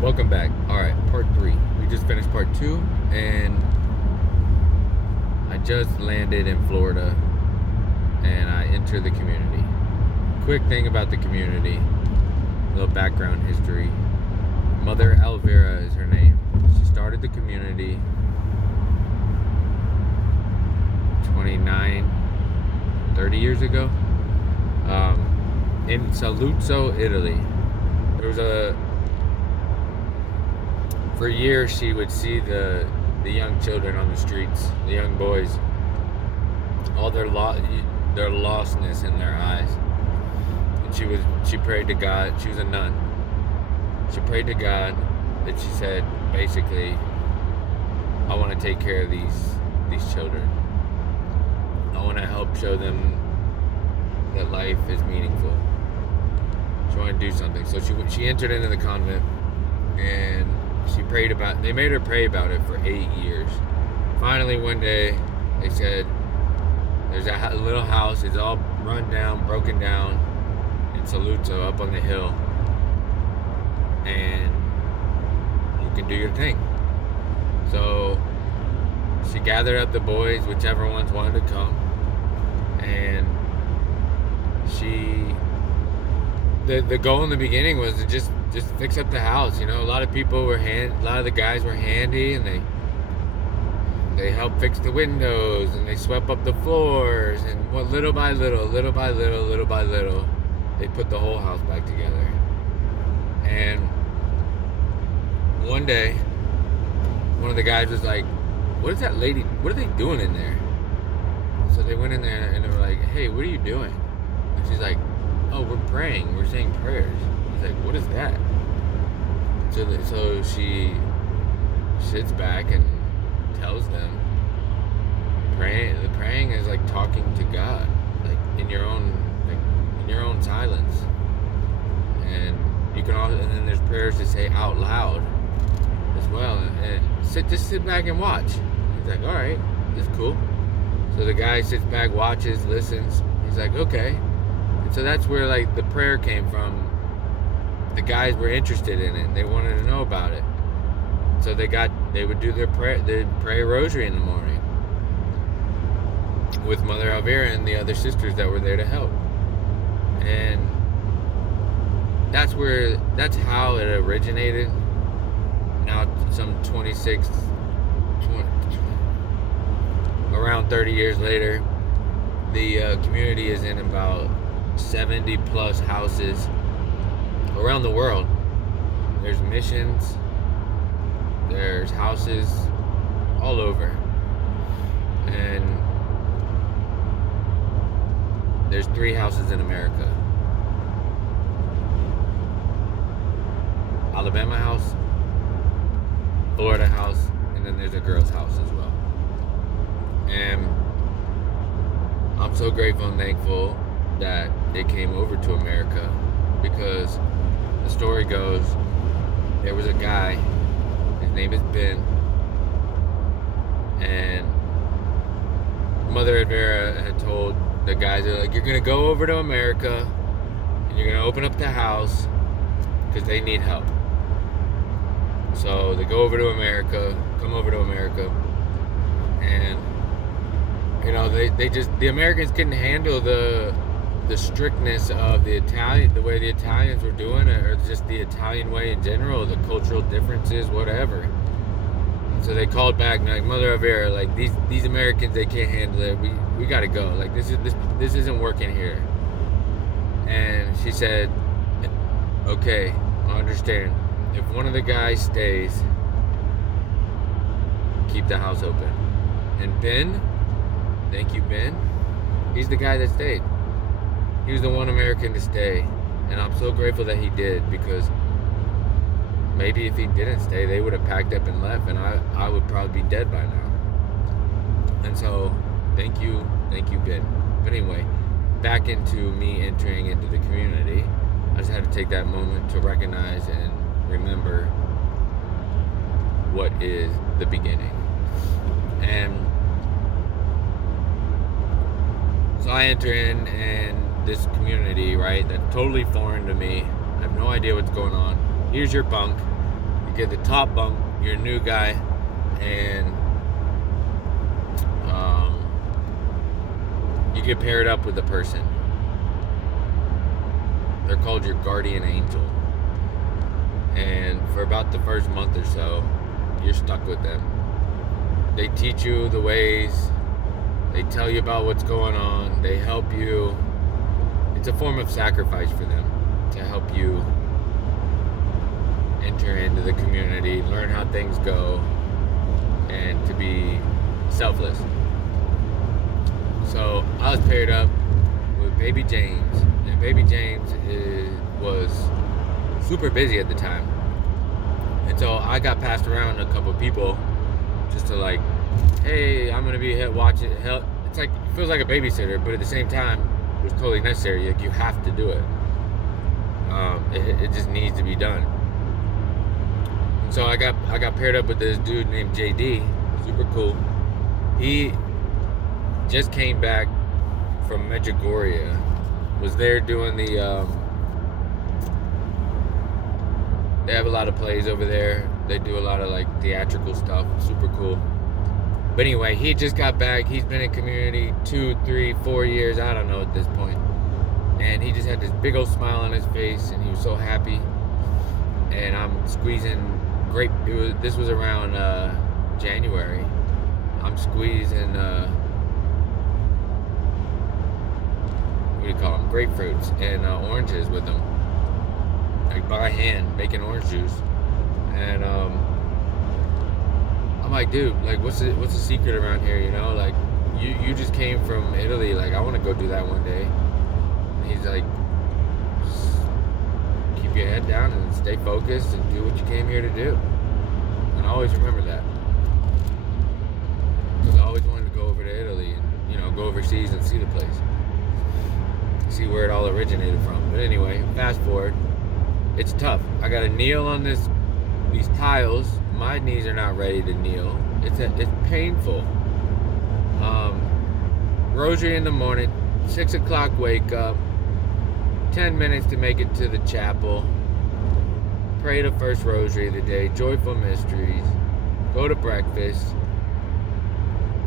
Welcome back. Alright, part 3. We just finished part 2, and I just landed in Florida, and I entered the community. Quick thing about the community, little background history. Mother Elvira is her name. She started the community 30 years ago, in Saluzzo, Italy. There was for years she would see the young children on the streets, the young boys, all their lostness in their eyes. And she prayed to God. She was a nun. She prayed to God that she said, basically, I want to take care of these children. I want to help show them that life is meaningful. She wanted to do something. So she entered into the convent, and they made her pray about it for 8 years. Finally, one day, they said, there's a little house, it's all run down, broken down, in Saluzzo, up on the hill, and you can do your thing. So she gathered up the boys, whichever ones wanted to come, and the goal in the beginning was to just fix up the house. A lot of the guys were handy, and they helped fix the windows, and they swept up the floors, and little by little, they put the whole house back together. And one day, one of the guys was like, what are they doing in there? So they went in there, and they were like, hey, what are you doing? And she's like, oh, we're praying, we're saying prayers. He's like, what is that? So she sits back and tells them, the praying is like talking to God, like in your own silence. And then there's prayers to say out loud as well. And just sit back and watch. He's like, all right, that's cool. So the guy sits back, watches, listens. He's like, okay. And so that's where like the prayer came from. The guys were interested in it. They wanted to know about it. So they would do their prayer. They'd pray a rosary in the morning with Mother Elvira and the other sisters that were there to help. And that's how it originated. Now around 30 years later, the community is in about 70 plus houses around the world. There's missions, there's houses all over, and there's 3 houses in America: Alabama house, Florida house, and then there's a girls house as well. And I'm so grateful and thankful that it came over to America, because the story goes, there was a guy, his name is Ben, and Mother Elvira had told the guys, they're like, you're going to go over to America, and you're going to open up the house, because they need help. So they come over to America, and the Americans couldn't handle the strictness of the way the Italians were doing it, or just the Italian way in general, the cultural differences, whatever. And so they called back, like, Mother Elvira, like, these Americans, they can't handle it. We gotta go. Like, this isn't working here. And she said, okay, I understand. If one of the guys stays, keep the house open. And Ben, thank you, Ben, he's the guy that stayed. He was the one American to stay, and I'm so grateful that he did, because maybe if he didn't stay, they would have packed up and left, and I would probably be dead by now. And so, thank you, Ben. But anyway, back into me entering into the community, I just had to take that moment to recognize and remember what is the beginning. And so I enter in, and this community, right, that's totally foreign to me. I have no idea what's going on. Here's your bunk. get the top bunk, you're a new guy, and you get paired up with a person. They're called your guardian angel. And for about the first month or so, you're stuck with them. They teach you the ways. They tell you about what's going on. They help you. It's a form of sacrifice for them to help you enter into the community, learn how things go, and to be selfless. So I was paired up with Baby James, and Baby James was super busy at the time, and so I got passed around a couple of people just to like, hey, I'm gonna be watching. It's like, it feels like a babysitter, but at the same time, it's totally necessary. Like, you have to do it. It just needs to be done. And so I got paired up with this dude named JD, super cool. He just came back from Medjugorje, was there doing the. They have a lot of plays over there. They do a lot of like theatrical stuff. Super cool. But anyway, he just got back. He's been in community 2, 3, 4 years. I don't know at this point. And he just had this big old smile on his face, and he was so happy. And I'm squeezing grape. This was around January. I'm squeezing what do you call them? Grapefruits and oranges with them, like by hand, making orange juice. And I'm like, dude, like, what's the secret around here? You know, like, you just came from Italy. Like, I want to go do that one day. And he's like, keep your head down and stay focused and do what you came here to do. And I always remember that, because I always wanted to go over to Italy and, you know, go overseas and see the place, see where it all originated from. But anyway, fast forward, it's tough. I got to kneel on these tiles. My knees are not ready to kneel. It's painful. Rosary in the morning, 6 o'clock wake up, 10 minutes to make it to the chapel, pray the first rosary of the day, joyful mysteries, go to breakfast,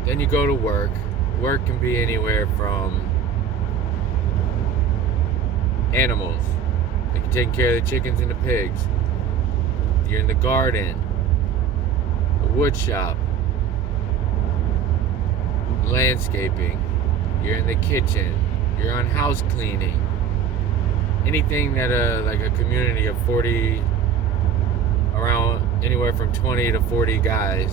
then you go to work. Work can be anywhere from animals, like you're taking care of the chickens and the pigs. You're in the garden, the wood shop, landscaping. You're in the kitchen. You're on house cleaning. Anything that like a community of 40, around anywhere from 20 to 40 guys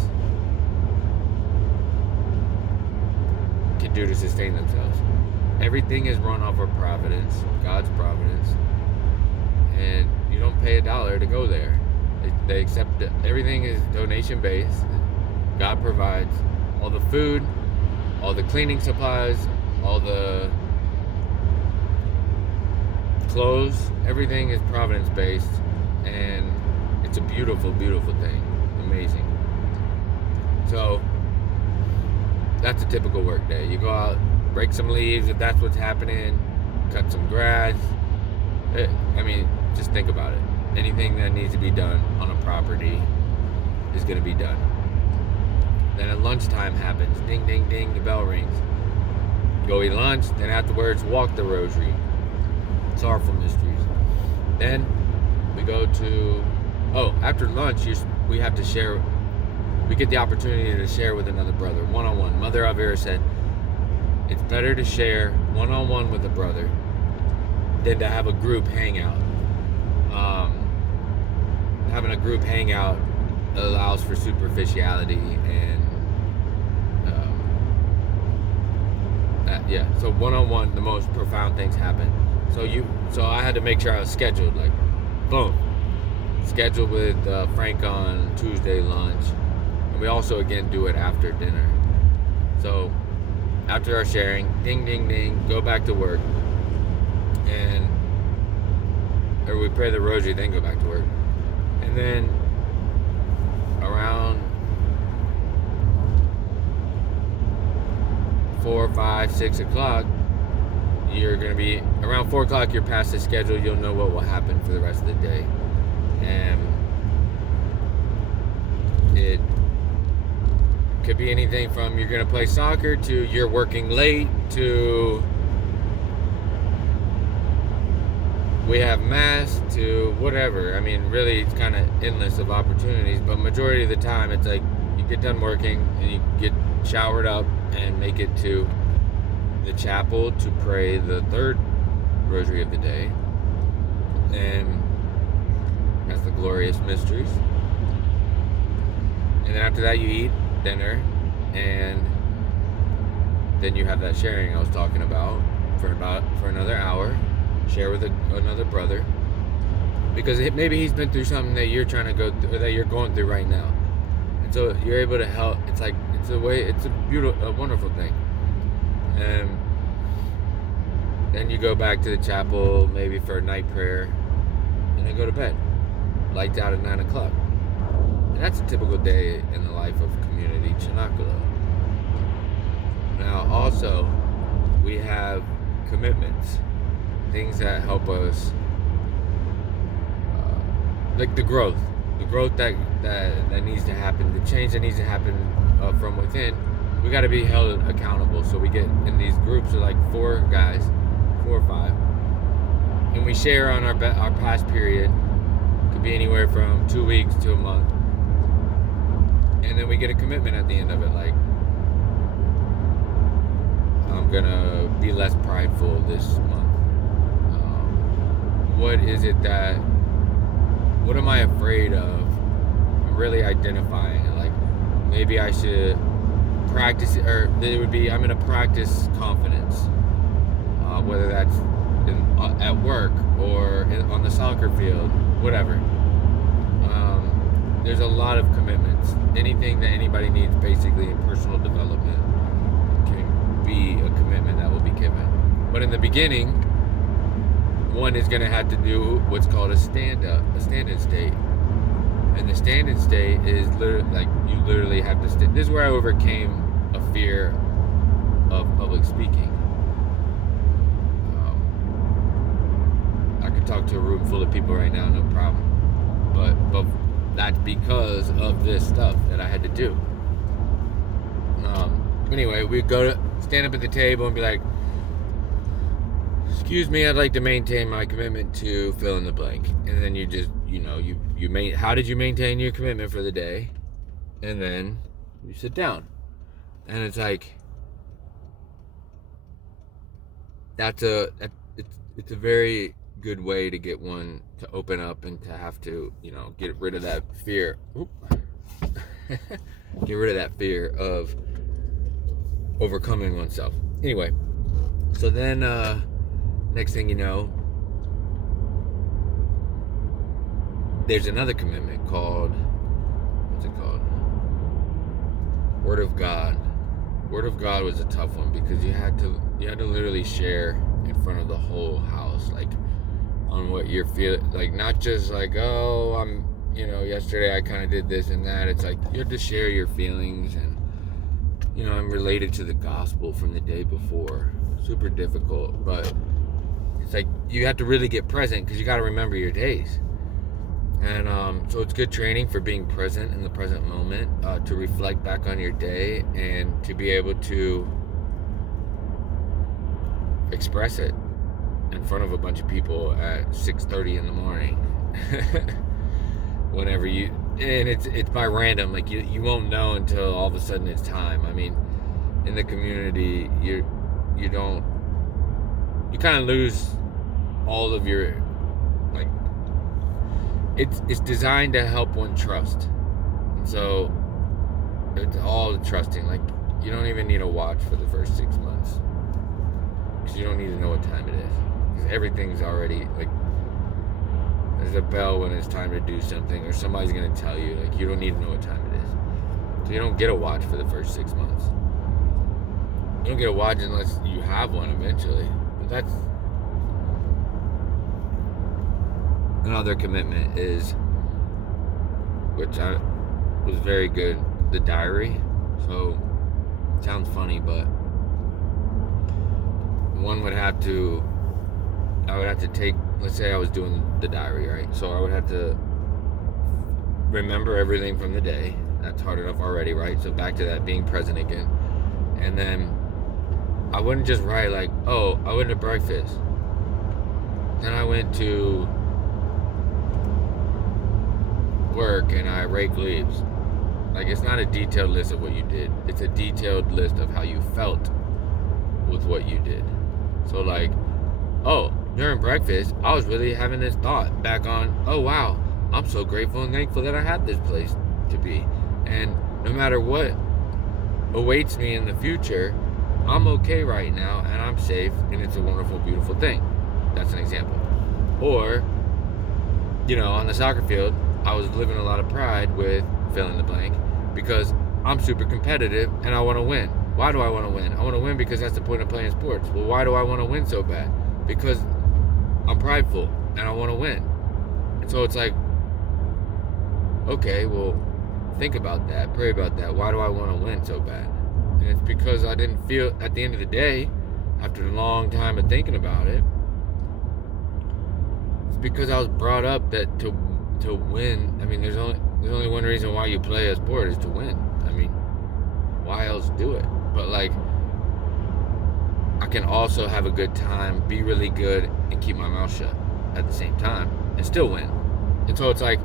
can do to sustain themselves. Everything is run off of providence, God's providence, and you don't pay $1 to go there. They accept it. Everything is donation based. God provides all the food, all the cleaning supplies, all the clothes. Everything is providence based, and it's a beautiful, beautiful thing. Amazing. So that's a typical work day. You go out, break some leaves if that's what's happening, cut some grass. I mean, just think about it. Anything that needs to be done on a property is going to be done. Then at lunchtime happens. Ding, ding, ding, the bell rings. Go eat lunch, then afterwards walk the rosary. Sorrowful mysteries. Then we go to, after lunch, we have to share, we get the opportunity to share with another brother, one-on-one. Mother Elvira said, it's better to share one-on-one with a brother than to have a group hangout. Having a group hangout allows for superficiality and so one-on-one, the most profound things happen. So I had to make sure I was scheduled, like, boom, scheduled with Frank on Tuesday lunch, and we also again do it after dinner. So after our sharing, ding, ding, ding, go back to work, or we pray the rosary, then go back to work. And then around 4, 5, 6 o'clock, you're going to be, around 4 o'clock, you're past the schedule. You'll know what will happen for the rest of the day. And could be anything from you're going to play soccer to you're working late to we have mass to whatever. I mean, really, it's kind of endless of opportunities, but majority of the time, it's like you get done working and you get showered up and make it to the chapel to pray the third rosary of the day, and that's the glorious mysteries. And then after that, you eat dinner, and then you have that sharing I was talking about for another hour. Share with another brother, because maybe he's been through something that you're trying to go through, or that you're going through right now, and so you're able to help. It's like it's a beautiful, a wonderful thing. And then you go back to the chapel maybe for a night prayer, and then go to bed. Lights out at 9 o'clock. And that's a typical day in the life of Community Chinakulo. Now, also, we have commitments, things that help us, like the growth that needs to happen, the change that needs to happen from within. We got to be held accountable. So we get in these groups of like 4 guys, 4 or 5, and we share on our past period. Could be anywhere from 2 weeks to a month, and then we get a commitment at the end of it, like I'm gonna be less prideful this month. What is it that? What am I afraid of? I'm really identifying it. Like maybe I should practice, or it would be I'm gonna practice confidence, whether that's at work or on the soccer field, whatever. There's a lot of commitments. Anything that anybody needs, basically in personal development, can be a commitment that will be given. But in the beginning, one is going to have to do what's called a stand-in state. And the stand-in state is literally like you literally have to stand. This is where I overcame a fear of public speaking. I could talk to a room full of people right now, no problem. But that's because of this stuff that I had to do. Anyway, we go to stand up at the table and be like, excuse me, I'd like to maintain my commitment to fill in the blank. And then you just, how did you maintain your commitment for the day? And then you sit down. And it's like, it's a very good way to get one to open up and to have to, get rid of that fear. Get rid of that fear of overcoming oneself. Anyway, so then next thing you know, there's another commitment called, what's it called? Word of God. Word of God was a tough one because you had to literally share in front of the whole house, like on what you're feeling, like not just like, oh, I'm, yesterday I kind of did this and that. It's like you have to share your feelings, and I'm related to the gospel from the day before. Super difficult, but it's like you have to really get present because you got to remember your days. And so it's good training for being present in the present moment, to reflect back on your day and to be able to express it in front of a bunch of people at 6:30 in the morning. Whenever and it's by random, like you won't know until all of a sudden it's time. I mean, in the community, you kind of lose all of your, like, it's designed to help one trust. And so it's all trusting. Like, you don't even need a watch for the first 6 months, because you don't need to know what time it is, because everything's already, like, there's a bell when it's time to do something, or somebody's going to tell you. Like, you don't need to know what time it is. So you don't get a watch for the first 6 months. You don't get a watch unless you have one eventually. But that's another commitment, is, which was very good, the diary. So it sounds funny, but I would have to take, let's say I was doing the diary, right? So I would have to remember everything from the day, That's hard enough already, right? So back to that being present again. And then I wouldn't just write like, oh, I went to breakfast. Then I went to work and I raked leaves. Like, it's not a detailed list of what you did. It's a detailed list of how you felt with what you did. So like, oh, during breakfast, I was really having this thought back on, oh wow, I'm so grateful and thankful that I have this place to be. And no matter what awaits me in the future, I'm okay right now and I'm safe and it's a wonderful, beautiful thing. That's an example. Or, on the soccer field, I was living a lot of pride with fill in the blank because I'm super competitive and I want to win. Why do I want to win? I want to win because that's the point of playing sports. Well, why do I want to win so bad? Because I'm prideful and I want to win. And so it's like, okay, well, think about that, pray about that. Why do I want to win so bad? And it's because I didn't feel, at the end of the day, after a long time of thinking about it, it's because I was brought up that to win. I mean, there's only one reason why you play a sport is to win. I mean, why else do it? But like, I can also have a good time, be really good, and keep my mouth shut at the same time and still win. And so it's like,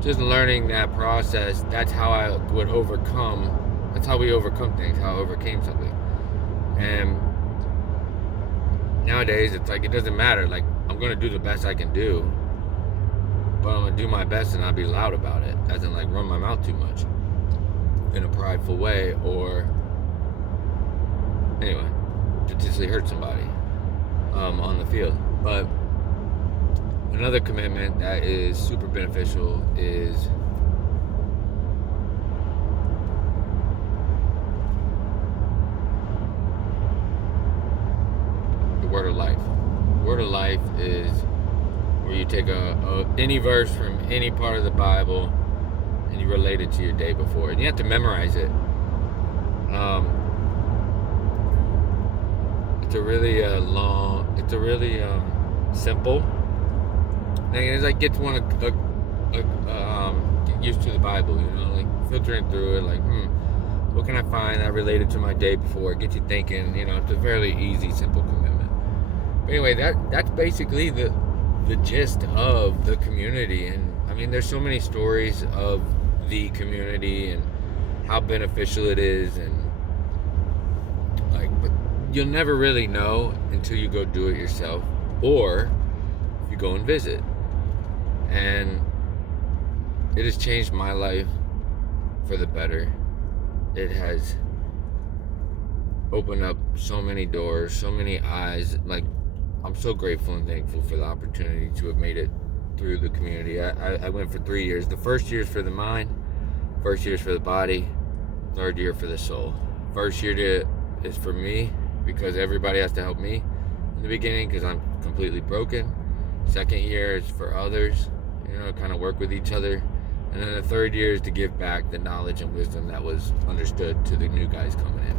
just learning that process, that's how I would overcome, that's how we overcome things, how I overcame something. And nowadays, it's like, it doesn't matter. Like, I'm going to do the best I can do, but I'm going to do my best and not be loud about it, as in like run my mouth too much in a prideful way, or anyway, potentially hurt somebody on the field. But another commitment that is super beneficial is the word of life. Word of life is where you take any verse from any part of the Bible and you relate it to your day before. And you have to memorize it. It's a really simple thing. It's like get used to the Bible, like filtering through it, like, what can I find that related to my day before? It gets you thinking, it's a fairly easy, simple commitment. But anyway, that's basically the gist of the community. And I mean, there's so many stories of the community and how beneficial it is, and like, but you'll never really know until you go do it yourself, or if you go and visit. And it has changed my life for the better. It has opened up so many doors, so many eyes. Like, I'm so grateful and thankful for the opportunity to have made it through the community. I went for 3 years. The first year is for the mind, first year is for the body, third year for the soul. First year is for me, because everybody has to help me in the beginning because I'm completely broken. Second year is for others, kind of work with each other. And then the third year is to give back the knowledge and wisdom that was understood to the new guys coming in.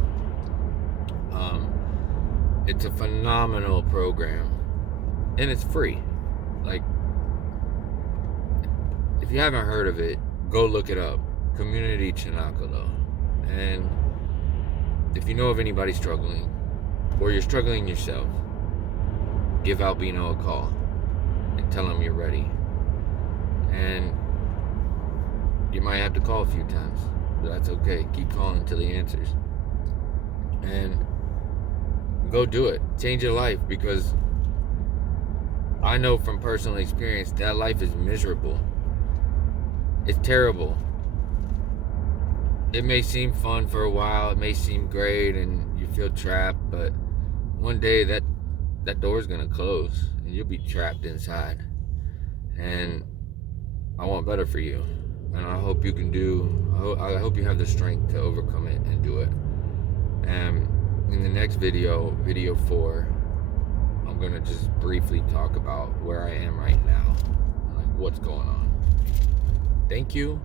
It's a phenomenal program, and it's free. Like, if you haven't heard of it, go look it up. Community Chinakalo. And if you know of anybody struggling, or you're struggling yourself, give Albino a call and tell him you're ready. And you might have to call a few times, but that's okay. Keep calling until he answers. And go do it. Change your life, because I know from personal experience that life is miserable. It's terrible. It may seem fun for a while, it may seem great, and you feel trapped, but one day that door's gonna close and you'll be trapped inside. And I want better for you, and I hope you can I hope you have the strength to overcome it and do it. And in the next video 4, I'm gonna just briefly talk about where I am right now, like what's going on. Thank you.